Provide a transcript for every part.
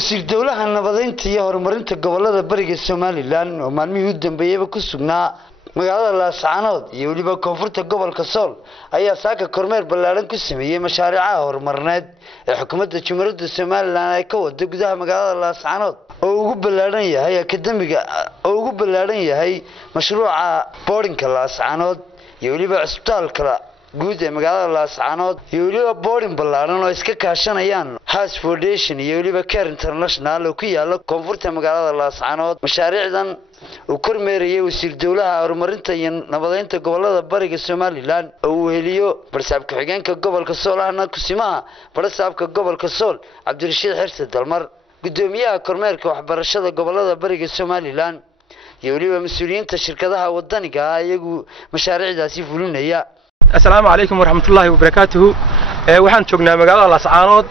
wasiir dawlaha nabadeynta iyo horumarinta gobolada bariga Somaliland oo maalmihii u dambeeyay ku sugnaa magaalada Laascaanood iyo waliba koonfurta gobolka Sool ayaa saaka kormeer ballaaran ku sameeyay mashaariicaha horumarineed ee xukuumadda Jamhuuriyadda Somaliland ay ka wado gudaha magaalada Laascaanood oo ugu ballaaran yahay akademiga oo ugu ballaaran yahay mashruuca boardingka Laascaanood iyo waliba isbitaalka guud ee magaalada Laascaanood iyo waliba boarding ballaaran oo iska kaashanayaan Haas Foundation iyo waliba Care International oo ku yaala koonfurta magaalada Laascaanood mashaariicdan uu kormeerayay wasiir dawlaha horumarinta iyo nabadeynta gobolada bariga Somaliland oo uu heliyo barsaabka xigeenka gobolka Sool ahna kusimaha barsaabka gobolka Sool Cabdirashiid Xirsi Dalmar gudoomiyaha kormeerka waxbarashada gobolada bariga Somaliland iyo waliba mas'uuliyiinta shirkadaha wadaniga ah iyagu mashaariicdaasi fulinaya. السلام عليكم ورحمة الله وبركاته. waxaan joognaa magaalada Laascaanood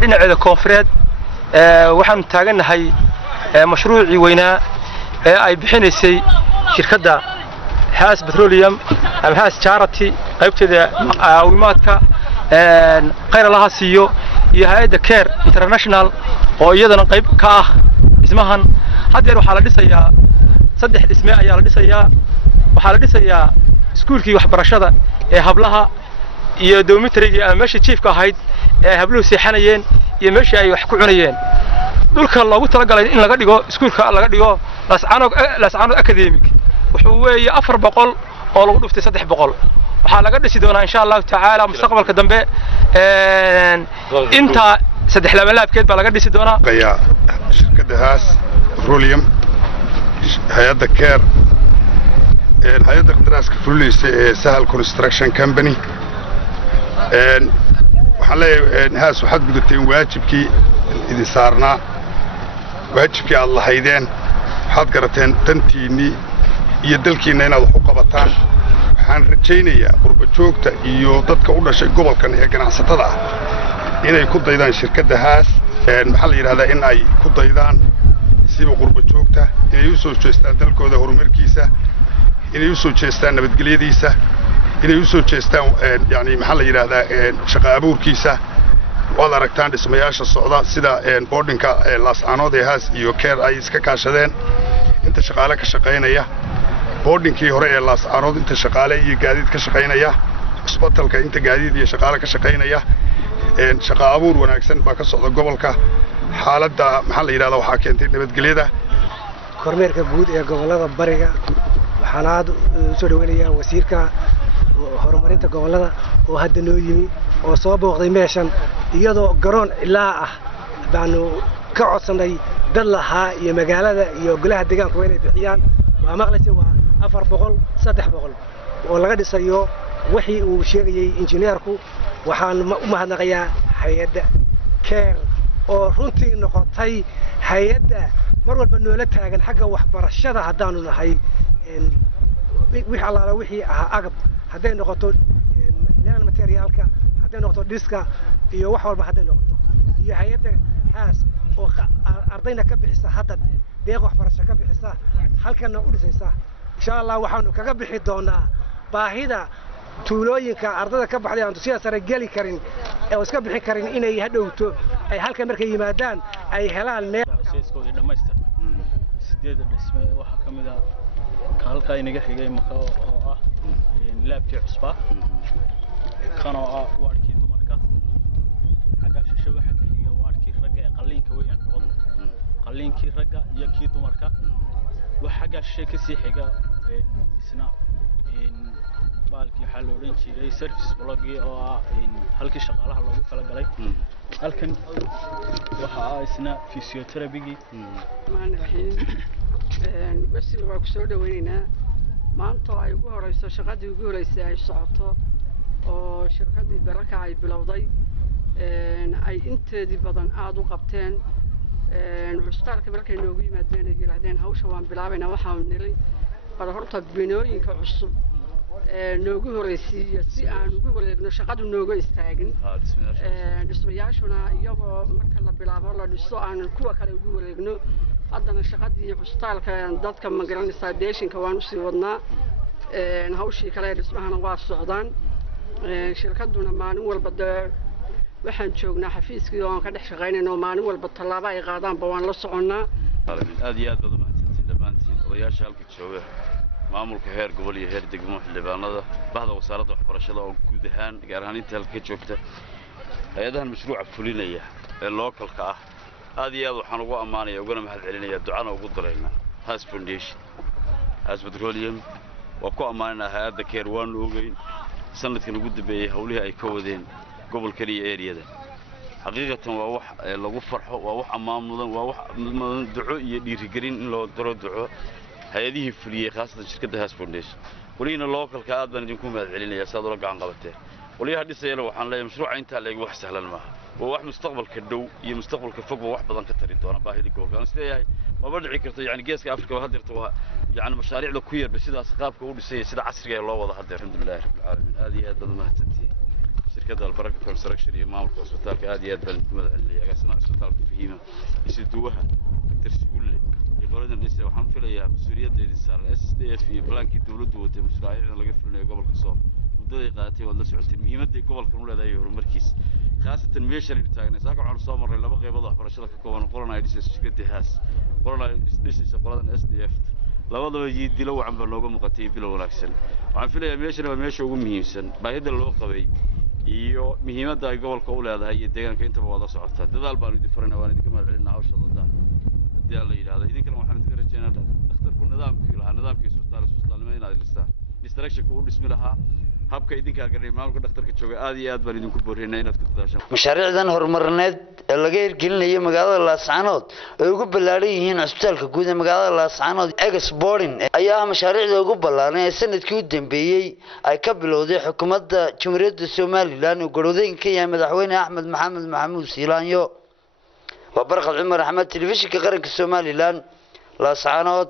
dhinaceeda koonfureed waxaan taaganahay mashruuci weynaa ee ay bixinaysay shirkadda Haas Petroleum ama Haas Charity qaybteeda caawimaadka khayr laha siiyo iyo hay'adda Care International oo iyadana qayb ka ah dhismahan hadda waxa la dhisayaa saddex dhisme ayaa la dhisayaa waxa la dhisayaa iskuulkii waxbarashada ee hablaha iyo dormitory-ga ama meeshii chiefka ahayd ee habluhu seexanayeen iyo meeshii ay wax ku cunayeen dhulka loogu talagalay in laga dhigo iskuulka laga dhigo Laascaanood academic wuxuu weeye 400 oo lagu dhuftay 300 waxa laga dhisi doonaa insha Allah taala mustaqbalka dambe inta 3 laabkeed baa laga dhisi doonaa shirkadda Haas Petroleum hay'adda Care hay'adda qandaraaska fulinaysa ee Sahal Construction Company waxaan leeyahay Haas waxaad gudateen waajibkii idin saarnaa waajibkii aad lahaydeen waxaad garateen tantiinii iyo dalkiina inaad wax u qabataan waxaan rajaynayaa qurba joogta iyo dadka u dhashay gobolkan ee ganacsatada ah inay ku daydaan shirkadda Haas maxaa la yiraahdaa in ay ku daydaan siba qurba joogta inay u soo jeestaan dalkooda horumarkiisa inay u soo jeestaan nabadgelyadiisa inay u soo jeestaan yani maxaa la yiraahdaa shaqo abuurkiisa wada aragtaan dhismayaasha socda sida boardingka Laascaanood ee Haas iyo Care ay iska kaashadeen inta shaqaale ka shaqeynaya boardingkii hore ee Laascaanood inta shaqaale iyo gaadiid ka shaqeynaya isbitaalka inta gaadiid iyo shaqaale ka shaqeynaya shaqo abuur wanaagsan baa ka socda gobolka xaaladda maxaa la yiraahdaa waxa keentay nabadgelyada kormeerka guud ee gobolada bariga waxaan aad u soo dhaweynayaa wasiirka horumarinta gobolada oo hadda noo yimi oo soo booqday meeshan iyadoo garoon ilaa ah baanu ka codsanay dad lahaa iyo magaalada iyo golaha deegaanka inay bixiyaan waa maqlaysi waa 400 300 oo laga dhisayo wixii uu sheegayay injineerku waxaan u mahadnaqayaa hay'adda Care oo runtii noqotay hay'adda mar walba noola taagan xagga waxbarashada haddaanu nahay wixii allaala wixii ahaa agab hadday noqoto learning materialka hadday noqoto dhiska iyo wax walba hadday noqoto iyo hay'adda Haas oo ardayna ka bixisa hadda deeq waxbarasho ka bixisa halkana u dhisaysa insha Allah waxaanu kaga bixi doonaa baahida tuulooyinka ardayda ka baxday aan dugsiga sare gali karin oo iska bixi karin inay hadhowto ay halka markay yimaadaan ay helaan meel sayskooda dhameystir sideed dhisme waxa kamid ah halka inaga xigay maka oo ah laabkii cusba kana ah waarkii dumarka xagga shisho waxa ka xiga waarkii ragga ee qalliinka weeyaan qalliinkii ragga iyo kii dumarka waxa xagga shisho ka sii xiga isna baalkii waxa loo oran jiray service blockii oo ah halkii shaqaalaha loogu tala galay halkan waxa isna physiotherapy bas waa ku soo dhaweynaa maanta ay ugu horeyso shaqadii ugu horeysay ay socoto oo shirkadii baraka ay bilowday ay inteedii badan aad u qabteen cusbitaalka markay noogu yimaadeen ay yiraahdeen hawsha waan bilaabaynaa waxaan nilay bal horta binooyinka cusub noogu horeysiiyo si aan ugu wareegno shaqadu nooga istaagin dhismayaashuna iyagoo marka la bilaabo la dhiso aan kuwa kale ugu wareegno haddana shaqadii cusbitaalka dadka ma garanaysaa deeshinka waan u sii wadnaa hawshii kale dhismahana waa socdaan shirkaduna maalin walba waxaan joognaa xafiiskii oo aan ka dhex shaqaynayno maalin walba tallaabo ay qaadaanba waan la soconnaa aad iyo aad baad u mahadsantiin dhammaantiin odayaasha halka jooga maamulka heer gobol iyo heer degmo xildhibaanada bahda wasaaradda waxbarashada oo guud ahaan gaar ahaan inta halka ka joogta hay-adahan mashruuca fulinaya ee localka ah aad iyo aad waxaan ugu ammaanaya ugana mahad celinaya ducana ugu daraynaa Has Foundation Has Petroleum waa ku ammaanayna hay'adda keer waan ogeyn sanadkan ugu dambeeyay hawlihii ay ka wadeen gobolka iyo eeriyada xaqiiqatan waa wax lagu farxo waa wax ammaan mudan waa wax duco iyo dhiirigelin in loo daro duco hay'adihii fuliyay khaasatan shirkadda Has Foundation waliina localka aad baan idinku mahad celinaya saad ula gacan qabateen waliyaha dhisayna waxaan leeyahay mashruuca inta leeg wax sahlan maaha waa wax mustaqbalka dhow iyo mustaqbalka fog wax badan ka tari doona baahida gobolka aan isleeyahay ma badhici karto yani geeska Afrika waa hadirta waa yani mashaariicda ku yarba sidaas qaabka u dhisay sida casriga ee loo wada hadir alxamdulillah rabbil alamin aad iyo aad baad mahadsantiin shirkadda albaraka construction iyo maamulka isbitaalka aad iyo aad baan idinku mahad celinaya agaasima isbitaalka Fahiima isi duwaha Dr. Sugulle iyo qolada nisa waxaan filayaa mas'uuliyaddeeda saaran SDF iyo balankii dawladdu watay mashaariicda laga fulinayo gobolka Soob muddada qaatay wada socotay muhiimadda gobolka uu leeyahay horumarkiisa khaasatan meesha ay taagnayd saaka waxaan soo maray laba qaybood waxbarashada ka kooban qoran ay dhisay shirkadda Has qoran ay dhisay qoladan SDF labadaba dilo wacan baa looga muuqatay bilow wanaagsan waxaan filayaa meeshan waa meesha ugu muhiimsan baahida loo qabay iyo muhiimadda ay gobolka u leedahay iyo deegaanka intaba wada socota dadaal baan idin furanaa waan idinka mahad celinaa hawsha wadada hadii la yiraahdo idinkana waxaan idin rajaynayaa dhakhtarku nidaamkii lahaa nidaamkii isbitaalnimada inaad dhistaan instruction-ku u dhismi lahaa habka idinka garanay maamulka dhakhtarka jooga aad iyo aad baan idinku boorreynaa inaad ku dadaashaan mashaariicdan horumarineed ee laga hirgelinayo magaalada Laascaanood ay ugu ballaaran yihiin isbitaalka guud ee magaalada Laascaanood Exporting ayaa mashaariicda ugu ballaaran ee sanadkii u dambeeyay ay ka bilowday xukuumadda Jamhuuriyadda Soomaaliland oo gorodeynka yahay madaxweyne Axmed Maxamed Maxamuud Siilaanyo waa Barqad Cumar Axmed telefishinka qaranka Soomaaliland Laascaanood